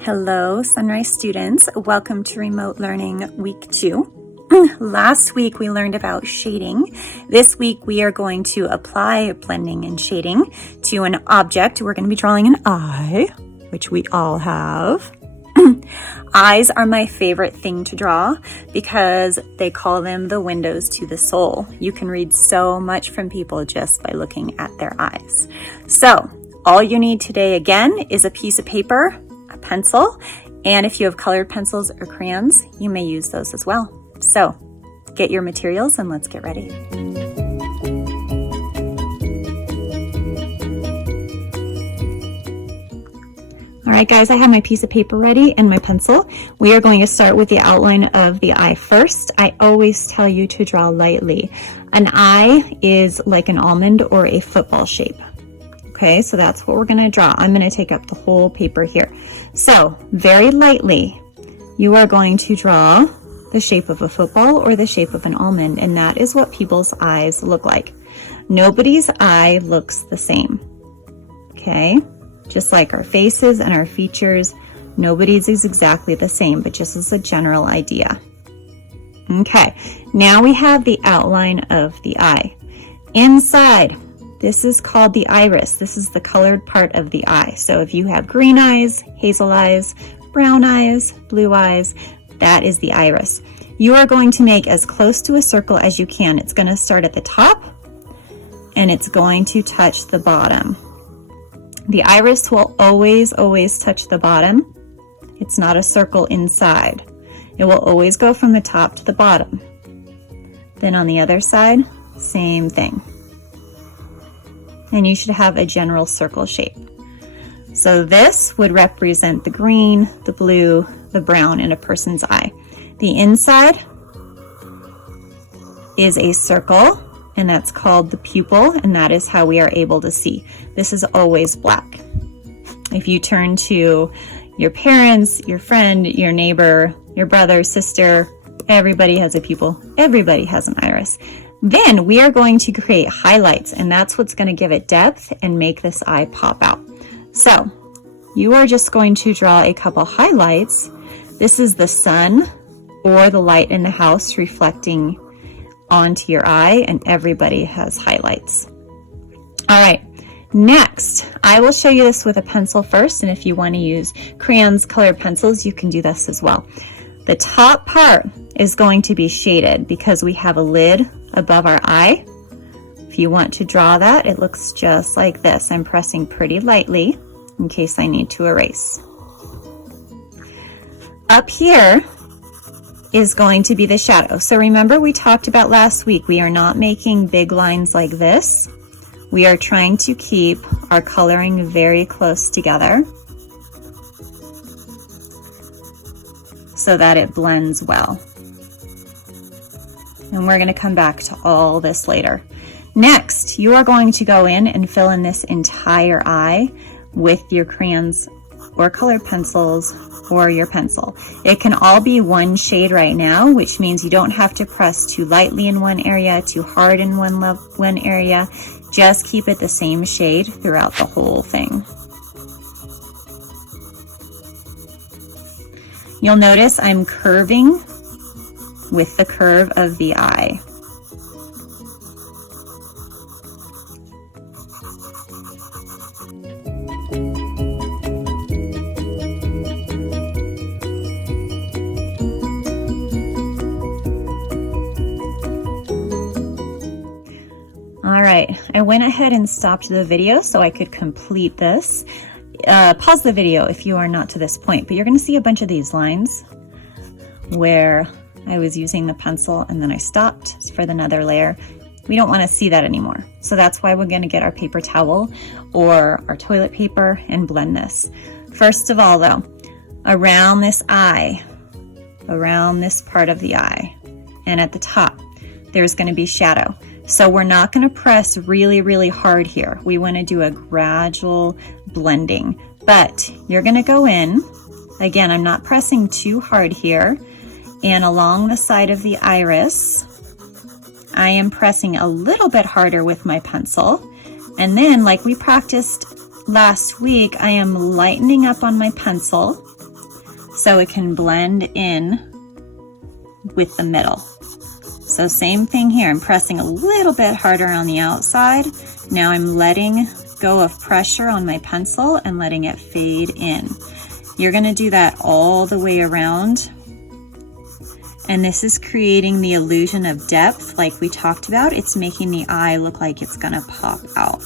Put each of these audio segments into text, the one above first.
Hello, Sunrise students. Welcome to Remote Learning Week 2. Last week we learned about shading. This week we are going to apply blending and shading to an object. We're going to be drawing an eye, which we all have. Eyes are my favorite thing to draw because they call them the windows to the soul. You can read so much from people just by looking at their eyes. So all you need today again is a piece of paper, a pencil, and if you have colored pencils or crayons, you may use those as well. So get your materials and let's get ready. All right, guys, I have my piece of paper ready and my pencil. We are going to start with the outline of the eye first. I always tell you to draw lightly. An eye is like an almond or a football shape. Okay, so that's what we're going to draw. I'm going to take up the whole paper here. So very lightly, you are going to draw the shape of a football or the shape of an almond, and that is what people's eyes look like. Nobody's eye looks the same. Okay, just like our faces and our features, nobody's is exactly the same, but just as a general idea. Okay, now we have the outline of the eye. Inside, this is called the iris. This is the colored part of the eye. So if you have green eyes, hazel eyes, brown eyes, blue eyes, that is the iris. You are going to make as close to a circle as you can. It's going to start at the top and it's going to touch the bottom. The iris will always touch the bottom. It's not a circle inside. It will always go from the top to the bottom. Then on the other side, same thing. And you should have a general circle shape. So this would represent the green, the blue, the brown in a person's eye. The inside is a circle, and that's called the pupil, and that is how we are able to see. This is always black. If you turn to your parents, your friend, your neighbor, your brother, sister, everybody has a pupil. Everybody has an iris. Then we are going to create highlights, and that's what's going to give it depth and make this eye pop out. So you are just going to draw a couple highlights. This is the sun or the light in the house reflecting onto your eye, and everybody has highlights. All right, next I will show you this with a pencil first, and if you want to use crayons, colored pencils, you can do this as well. The top part is going to be shaded because we have a lid above our eye. If you want to draw that, it looks just like this. I'm pressing pretty lightly in case I need to erase. Up here is going to be the shadow. So remember we talked about last week, we are not making big lines like this. We are trying to keep our coloring very close together so that it blends well. And we're going to come back to all this later. Next, you are going to go in and fill in this entire eye with your crayons or colored pencils or your pencil. It can all be one shade right now, which means you don't have to press too lightly in one area, too hard in one area. Just keep it the same shade throughout the whole thing. You'll notice I'm curving with the curve of the eye. All right, I went ahead and stopped the video so I could complete this. Pause the video if you are not to this point, but you're going to see a bunch of these lines where I was using the pencil and then I stopped for another layer. We don't want to see that anymore. So that's why we're going to get our paper towel or our toilet paper and blend this. First of all though, around this eye, around this part of the eye, and at the top, there's going to be shadow. So we're not going to press really hard here. We want to do a gradual blending, but you're going to go in. Again, I'm not pressing too hard here. And along the side of the iris, I am pressing a little bit harder with my pencil. And then, like we practiced last week, I am lightening up on my pencil so it can blend in with the middle. So same thing here, I'm pressing a little bit harder on the outside. Now I'm letting go of pressure on my pencil and letting it fade in. You're gonna do that all the way around. And this is creating the illusion of depth like we talked about. It's making the eye look like it's gonna pop out.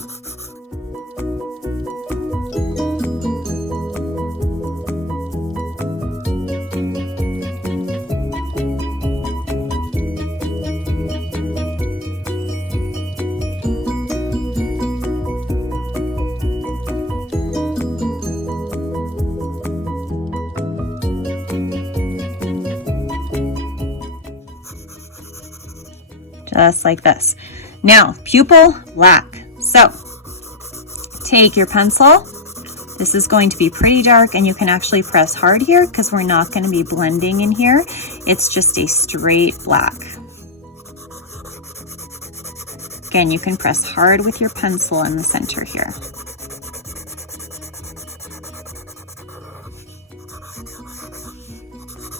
Just like this. Now, pupil black. So, take your pencil. This is going to be pretty dark, and you can actually press hard here because we're not going to be blending in here. It's just a straight black. Again, you can press hard with your pencil in the center here.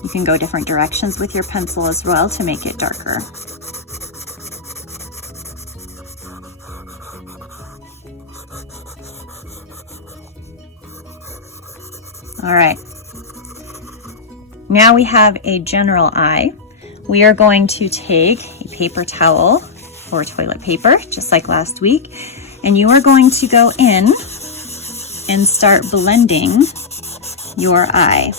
You can go different directions with your pencil as well to make it darker. All right, now we have a general eye. We are going to take a paper towel or toilet paper, just like last week, and you are going to go in and start blending your eye.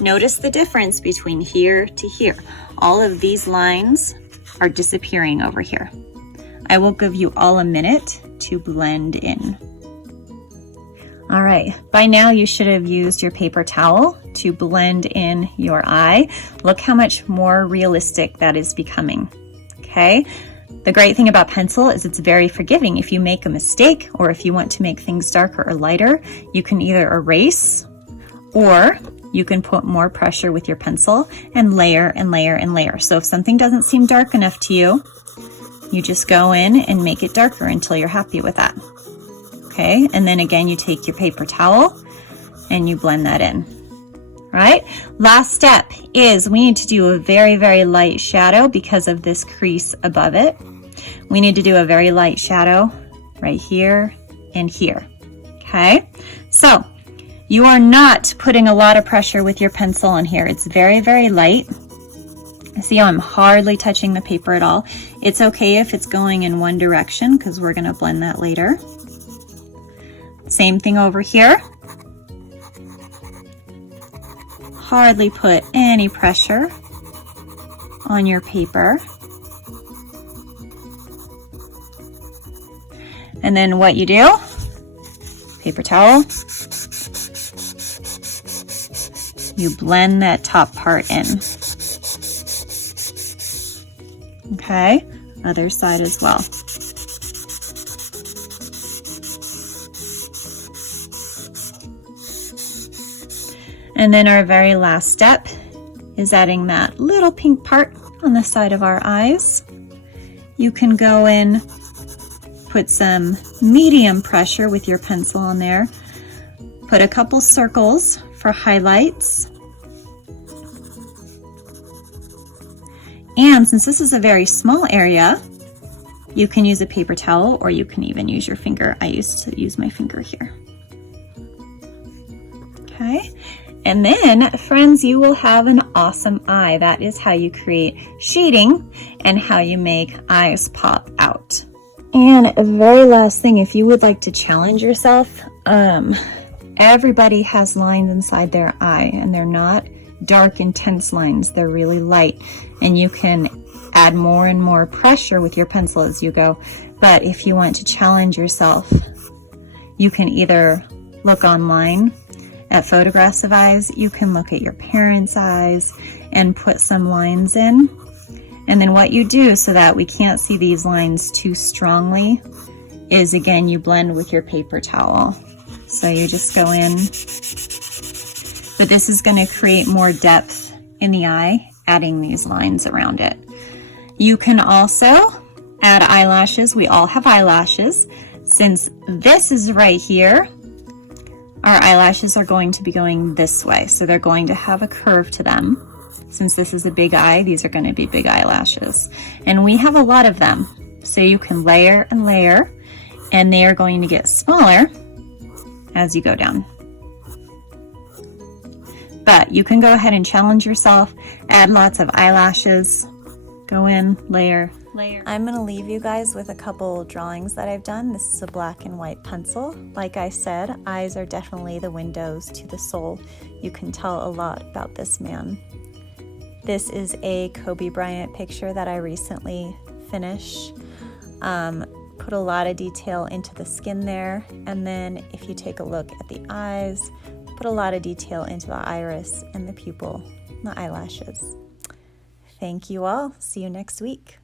Notice the difference between here to here. All of these lines are disappearing over here. I will give you all a minute to blend in. All right, by now you should have used your paper towel to blend in your eye. Look how much more realistic that is becoming, okay? The great thing about pencil is it's very forgiving. If you make a mistake or if you want to make things darker or lighter, you can either erase or you can put more pressure with your pencil and layer and layer and layer. So if something doesn't seem dark enough to you, you just go in and make it darker until you're happy with that. Okay, and then again, you take your paper towel and you blend that in. All right, last step is we need to do a very, very light shadow because of this crease above it. We need to do a very light shadow right here and here. Okay, so you are not putting a lot of pressure with your pencil on here. It's very, very light. See how I'm hardly touching the paper at all. It's okay if it's going in one direction because we're gonna blend that later. Same thing over here. Hardly put any pressure on your paper. And then what you do, paper towel, you blend that top part in. Okay, other side as well. And then our very last step is adding that little pink part on the side of our eyes. You can go in, put some medium pressure with your pencil on there, put a couple circles for highlights. And since this is a very small area, you can use a paper towel or you can even use your finger. I used to use my finger here. Okay. And then, friends, you will have an awesome eye. That is how you create shading and how you make eyes pop out. And a very last thing, if you would like to challenge yourself, everybody has lines inside their eye, and they're not dark, intense lines. They're really light, and you can add more and more pressure with your pencil as you go. But if you want to challenge yourself, you can either look online at photographs of eyes, you can look at your parents' eyes and put some lines in. And then what you do so that we can't see these lines too strongly is, again, you blend with your paper towel. So you just go in, but this is going to create more depth in the eye, adding these lines around it. You can also add eyelashes. We all have eyelashes. Since this is right here, our eyelashes are going to be going this way. So they're going to have a curve to them. Since this is a big eye, these are going to be big eyelashes. And we have a lot of them. So you can layer and layer, and they are going to get smaller as you go down. But you can go ahead and challenge yourself, add lots of eyelashes, go in, layer, layer. I'm going to leave you guys with a couple drawings that I've done. This is a black and white pencil. Like I said, eyes are definitely the windows to the soul. You can tell a lot about this man. This is a Kobe Bryant picture that I recently finished. Put a lot of detail into the skin there, and then if you take a look at the eyes, put a lot of detail into the iris and the pupil, and the eyelashes. Thank you all. See you next week.